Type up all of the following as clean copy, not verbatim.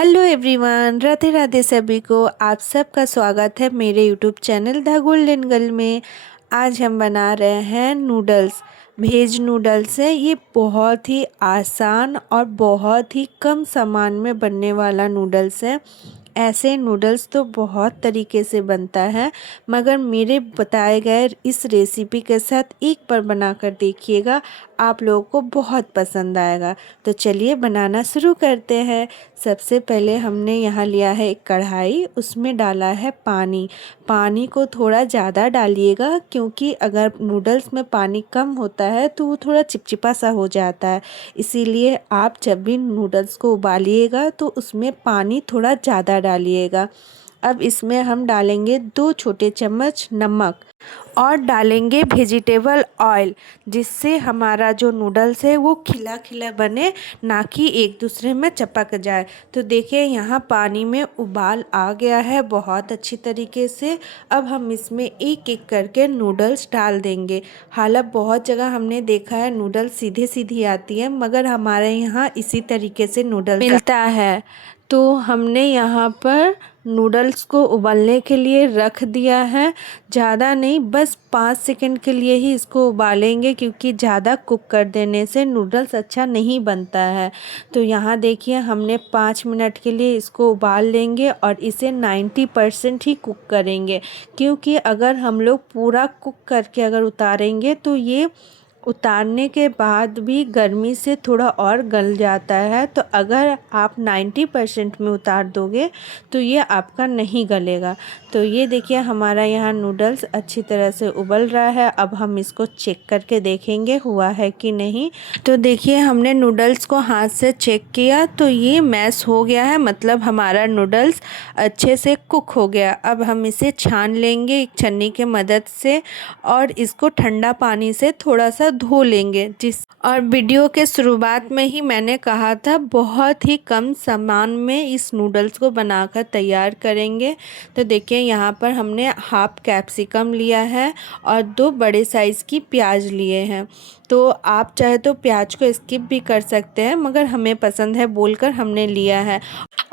Hello everyone, Radhe Radhe सभी को। आप सबका स्वागत है मेरे YouTube channel the golden girl में। आज हम बना रहे हैं नूडल्स। वेज नूडल्स है। ये बहुत ही आसान और बहुत ही कम सामान में बनने वाला नूडल्स है। ऐसे नूडल्स तो बहुत तरीके से बनता है, मगर मेरे बताए गए इस रेसिपी के साथ एक बार बनाकर देखिएगा, आप लोगों को बहुत पसंद आएगा। तो चलिए बनाना शुरू करते हैं। सबसे पहले हमने यहाँ लिया है एक कढ़ाई, उसमें डाला है पानी। पानी को थोड़ा ज़्यादा डालिएगा, क्योंकि अगर नूडल्स में पानी कम होता है तो वो थोड़ा चिपचिपा सा हो जाता है। इसीलिए आप जब भी नूडल्स को उबालिएगा तो उसमें पानी थोड़ा ज़्यादा डालिएगा। अब इसमें हम डालेंगे 2 छोटे चम्मच नमक और डालेंगे वेजिटेबल ऑयल, जिससे हमारा जो नूडल्स है वो खिला खिला बने, ना कि एक दूसरे में चिपक जाए। तो देखिए यहाँ पानी में उबाल आ गया है बहुत अच्छी तरीके से। अब हम इसमें एक एक करके नूडल्स डाल देंगे। हालांकि बहुत जगह हमने देखा है नूडल्स सीधे सीधी आती है, मगर हमारे यहाँ इसी तरीके से नूडल्स मिलता है। तो हमने यहाँ पर नूडल्स को उबलने के लिए रख दिया है। ज़्यादा नहीं, बस 5 सेकंड के लिए ही इसको उबालेंगे, क्योंकि ज़्यादा कुक कर देने से नूडल्स अच्छा नहीं बनता है। तो यहाँ देखिए हमने 5 मिनट के लिए इसको उबाल लेंगे और इसे 90% ही कुक करेंगे, क्योंकि अगर हम लोग पूरा कुक करके अगर उतारेंगे तो ये उतारने के बाद भी गर्मी से थोड़ा और गल जाता है। तो अगर आप 90% में उतार दोगे तो ये आपका नहीं गलेगा। तो ये देखिए हमारा यहाँ नूडल्स अच्छी तरह से उबल रहा है। अब हम इसको चेक करके देखेंगे हुआ है कि नहीं। तो देखिए हमने नूडल्स को हाथ से चेक किया तो ये मैश हो गया है, मतलब हमारा नूडल्स अच्छे से कुक हो गया। अब हम इसे छान लेंगे एक छन्नी के मदद से, और इसको ठंडा पानी से थोड़ा सा धो लेंगे। और वीडियो के शुरुआत में ही मैंने कहा था बहुत ही कम सामान में इस नूडल्स को बनाकर तैयार करेंगे। तो देखिए यहाँ पर हमने हाफ कैप्सिकम लिया है और 2 बड़े साइज़ की प्याज लिए हैं। तो आप चाहे तो प्याज को स्किप भी कर सकते हैं, मगर हमें पसंद है बोलकर हमने लिया है।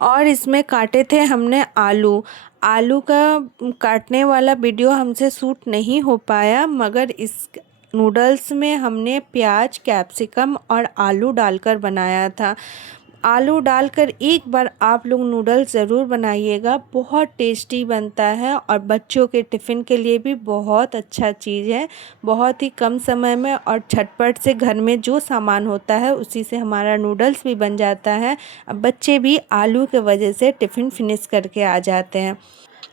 और इसमें काटे थे हमने आलू। आलू का काटने वाला वीडियो हमसे शूट नहीं हो पाया, मगर इस नूडल्स में हमने प्याज, कैप्सिकम और आलू डालकर बनाया था। आलू डालकर एक बार आप लोग नूडल्स ज़रूर बनाइएगा, बहुत टेस्टी बनता है और बच्चों के टिफ़िन के लिए भी बहुत अच्छा चीज़ है। बहुत ही कम समय में और झटपट से घर में जो सामान होता है उसी से हमारा नूडल्स भी बन जाता है। अब बच्चे भी आलू के वजह से टिफ़िन फिनिश करके आ जाते हैं।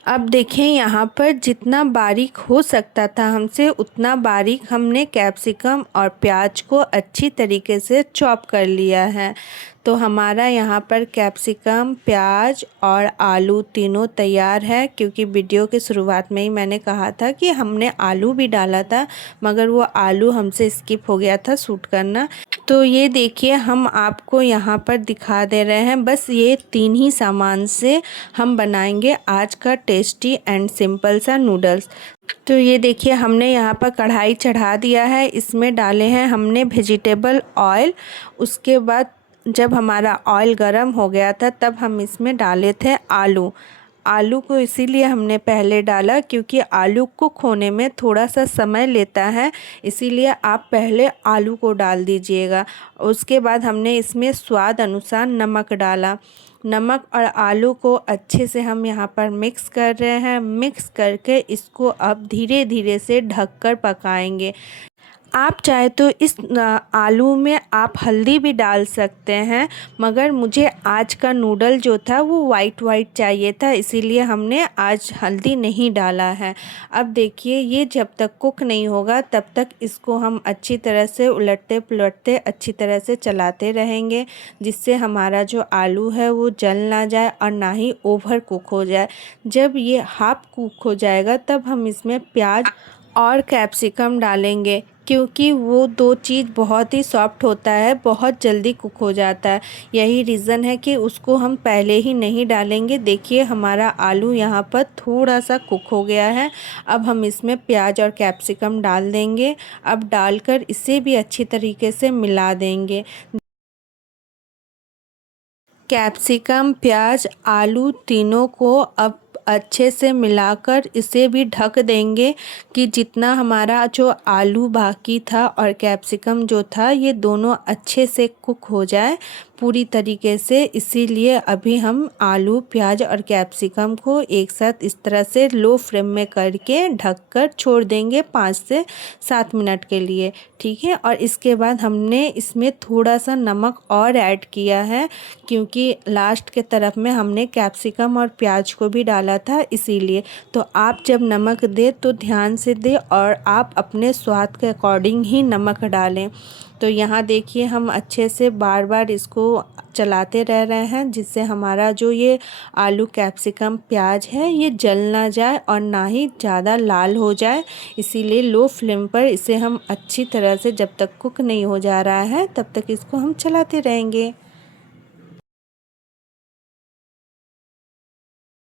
अब देखिए यहाँ पर जितना बारीक हो सकता था हमसे, उतना बारीक हमने कैप्सिकम और प्याज को अच्छी तरीके से चॉप कर लिया है। तो हमारा यहाँ पर कैप्सिकम, प्याज और आलू तीनों तैयार है, क्योंकि वीडियो के शुरुआत में ही मैंने कहा था कि हमने आलू भी डाला था, मगर वो आलू हमसे स्किप हो गया था शूट करना। तो ये देखिए हम आपको यहाँ पर दिखा दे रहे हैं, बस ये 3 ही सामान से हम बनाएंगे आज का टेस्टी एंड सिंपल सा नूडल्स। तो ये देखिए हमने यहाँ पर कढ़ाई चढ़ा दिया है, इसमें डाले हैं हमने वेजिटेबल ऑयल। उसके बाद जब हमारा ऑयल गर्म हो गया था तब हम इसमें डाले थे आलू। आलू को इसीलिए हमने पहले डाला क्योंकि आलू कुक होने में थोड़ा सा समय लेता है, इसीलिए आप पहले आलू को डाल दीजिएगा। उसके बाद हमने इसमें स्वाद अनुसार नमक डाला। नमक और आलू को अच्छे से हम यहाँ पर मिक्स कर रहे हैं। मिक्स करके इसको अब धीरे धीरे से ढककर पकाएंगे। आप चाहे तो इस आलू में आप हल्दी भी डाल सकते हैं, मगर मुझे आज का नूडल जो था वो वाइट वाइट चाहिए था, इसीलिए हमने आज हल्दी नहीं डाला है। अब देखिए ये जब तक कुक नहीं होगा तब तक इसको हम अच्छी तरह से उलटते पुलटते अच्छी तरह से चलाते रहेंगे, जिससे हमारा जो आलू है वो जल ना जाए और ना ही ओवर कुक हो जाए। जब ये हाफ कुक हो जाएगा तब हम इसमें प्याज और कैप्सिकम डालेंगे, क्योंकि वो 2 चीज़ बहुत ही सॉफ्ट होता है, बहुत जल्दी कुक हो जाता है। यही रीज़न है कि उसको हम पहले ही नहीं डालेंगे। देखिए हमारा आलू यहाँ पर थोड़ा सा कुक हो गया है। अब हम इसमें प्याज और कैप्सिकम डाल देंगे। अब डालकर इसे भी अच्छी तरीके से मिला देंगे। कैप्सिकम, प्याज, आलू तीनों को अब अच्छे से मिलाकर इसे भी ढक देंगे कि जितना हमारा जो आलू बाकी था और कैप्सिकम जो था ये दोनों अच्छे से कुक हो जाए पूरी तरीके से। इसीलिए अभी हम आलू, प्याज और कैप्सिकम को एक साथ इस तरह से लो फ्लेम में करके ढककर छोड़ देंगे 5 से 7 मिनट के लिए, ठीक है। और इसके बाद हमने इसमें थोड़ा सा नमक और ऐड किया है क्योंकि लास्ट के तरफ में हमने कैप्सिकम और प्याज को भी डाला था इसीलिए। तो आप जब नमक दें तो ध्यान से दें और आप अपने स्वाद के अकॉर्डिंग ही नमक डालें। तो यहाँ देखिए हम अच्छे से बार बार इसको चलाते रह रहे हैं जिससे हमारा जो ये आलू, कैप्सिकम, प्याज है ये जल ना जाए और ना ही ज़्यादा लाल हो जाए। इसीलिए लो फ्लेम पर इसे हम अच्छी तरह से जब तक कुक नहीं हो जा रहा है तब तक इसको हम चलाते रहेंगे।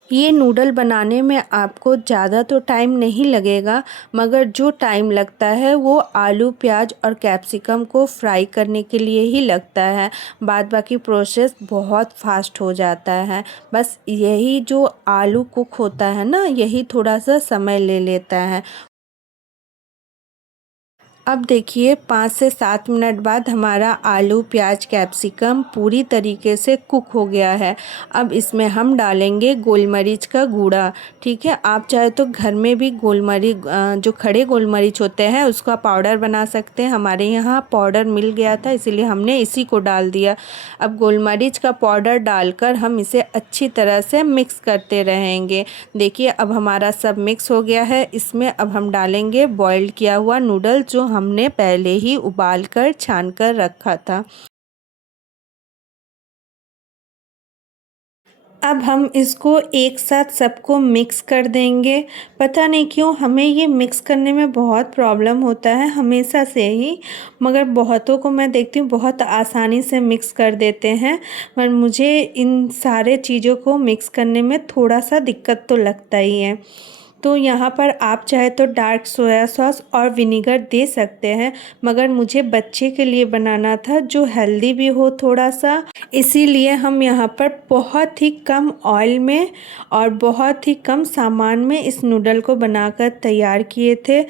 ये नूडल बनाने में आपको ज़्यादा तो टाइम नहीं लगेगा, मगर जो टाइम लगता है वो आलू, प्याज और कैप्सिकम को फ्राई करने के लिए ही लगता है। बाद बाकी प्रोसेस बहुत फास्ट हो जाता है। बस यही जो आलू कुक होता है ना, यही थोड़ा सा समय ले लेता है। अब देखिए 5 से 7 मिनट बाद हमारा आलू, प्याज, कैप्सिकम पूरी तरीके से कुक हो गया है। अब इसमें हम डालेंगे गोल मरीच का गूड़ा, ठीक है। आप चाहे तो घर में भी गोल मरीच जो खड़े गोल मरीच होते हैं उसका पाउडर बना सकते हैं। हमारे यहाँ पाउडर मिल गया था इसीलिए हमने इसी को डाल दिया। अब गोल मरीच का पाउडर डालकर हम इसे अच्छी तरह से मिक्स करते रहेंगे। देखिए अब हमारा सब मिक्स हो गया है। इसमें अब हम डालेंगे बॉइल्ड किया हुआ नूडल जो हमने पहले ही उबाल कर छान कर रखा था। अब हम इसको एक साथ सबको मिक्स कर देंगे। पता नहीं क्यों हमें ये मिक्स करने में बहुत प्रॉब्लम होता है हमेशा से ही, मगर बहुतों को मैं देखती हूँ बहुत आसानी से मिक्स कर देते हैं, पर मुझे इन सारे चीज़ों को मिक्स करने में थोड़ा सा दिक्कत तो लगता ही है। तो यहाँ पर आप चाहे तो डार्क सोया सॉस और विनेगर दे सकते हैं, मगर मुझे बच्चे के लिए बनाना था जो हेल्दी भी हो थोड़ा सा, इसीलिए हम यहाँ पर बहुत ही कम ऑयल में और बहुत ही कम सामान में इस नूडल को बनाकर तैयार किए थे।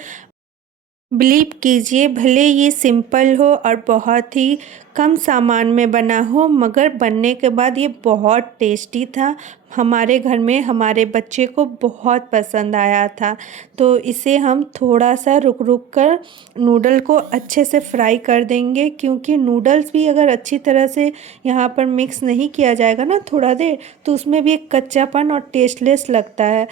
बिलीव कीजिए भले ये सिंपल हो और बहुत ही कम सामान में बना हो, मगर बनने के बाद ये बहुत टेस्टी था। हमारे घर में हमारे बच्चे को बहुत पसंद आया था। तो इसे हम थोड़ा सा रुक रुक कर नूडल को अच्छे से फ्राई कर देंगे, क्योंकि नूडल्स भी अगर अच्छी तरह से यहाँ पर मिक्स नहीं किया जाएगा ना थोड़ा देर, तो उसमें भी एक कच्चापन और टेस्टलेस लगता है।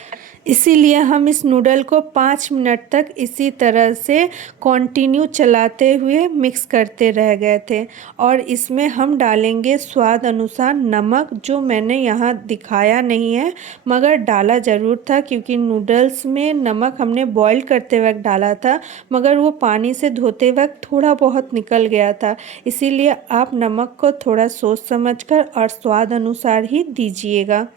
इसीलिए हम इस नूडल को 5 मिनट तक इसी तरह से कंटिन्यू चलाते हुए मिक्स करते रह गए थे। और इसमें हम डालेंगे स्वाद अनुसार नमक, जो मैंने यहाँ दिखाया नहीं है मगर डाला ज़रूर था, क्योंकि नूडल्स में नमक हमने बॉईल करते वक्त डाला था मगर वो पानी से धोते वक्त थोड़ा बहुत निकल गया था। इसीलिए आप नमक को थोड़ा सोच समझकर और स्वाद अनुसार ही दीजिएगा।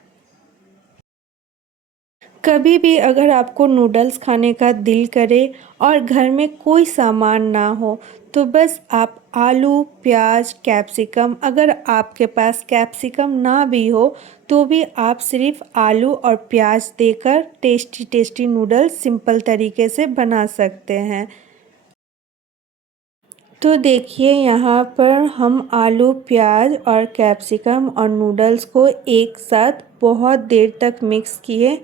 कभी भी अगर आपको नूडल्स खाने का दिल करे और घर में कोई सामान ना हो, तो बस आप आलू, प्याज, कैप्सिकम, अगर आपके पास कैप्सिकम ना भी हो तो भी आप सिर्फ आलू और प्याज देकर टेस्टी टेस्टी नूडल्स सिंपल तरीके से बना सकते हैं। तो देखिए यहाँ पर हम आलू, प्याज और कैप्सिकम और नूडल्स को एक साथ बहुत देर तक मिक्स किए,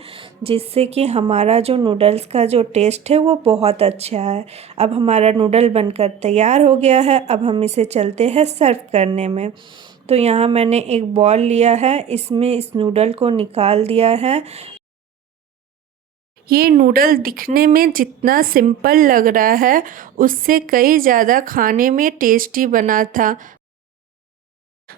जिससे कि हमारा जो नूडल्स का जो टेस्ट है वो बहुत अच्छा है। अब हमारा नूडल बनकर तैयार हो गया है। अब हम इसे चलते हैं सर्व करने में। तो यहाँ मैंने एक बॉल लिया है, इसमें इस नूडल को निकाल दिया है। ये नूडल दिखने में जितना सिंपल लग रहा है उससे कई ज़्यादा खाने में टेस्टी बना था।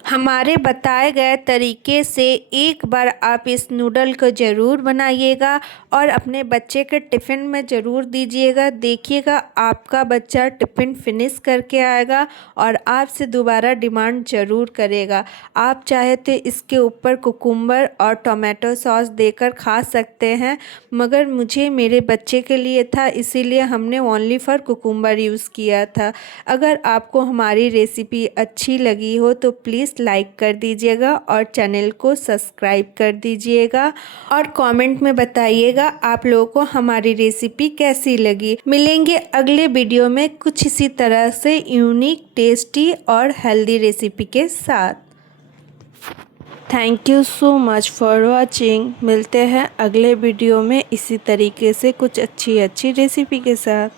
हमारे बताए गए तरीके से एक बार आप इस नूडल को ज़रूर बनाइएगा और अपने बच्चे के टिफ़िन में ज़रूर दीजिएगा। देखिएगा आपका बच्चा टिफ़िन फिनिश करके आएगा और आपसे दोबारा डिमांड ज़रूर करेगा। आप चाहे तो इसके ऊपर कुकुम्बर और टोमेटो सॉस देकर खा सकते हैं, मगर मुझे मेरे बच्चे के लिए था इसीलिए हमने ओनली फॉर कुकुम्बर यूज़ किया था। अगर आपको हमारी रेसिपी अच्छी लगी हो तो प्लीज़ प्लीज़ लाइक कर दीजिएगा और चैनल को सब्सक्राइब कर दीजिएगा और कमेंट में बताइएगा आप लोगों को हमारी रेसिपी कैसी लगी। मिलेंगे अगले वीडियो में कुछ इसी तरह से यूनिक, टेस्टी और हेल्दी रेसिपी के साथ। Thank you so much for watching. मिलते हैं अगले वीडियो में इसी तरीके से कुछ अच्छी रेसिपी के साथ।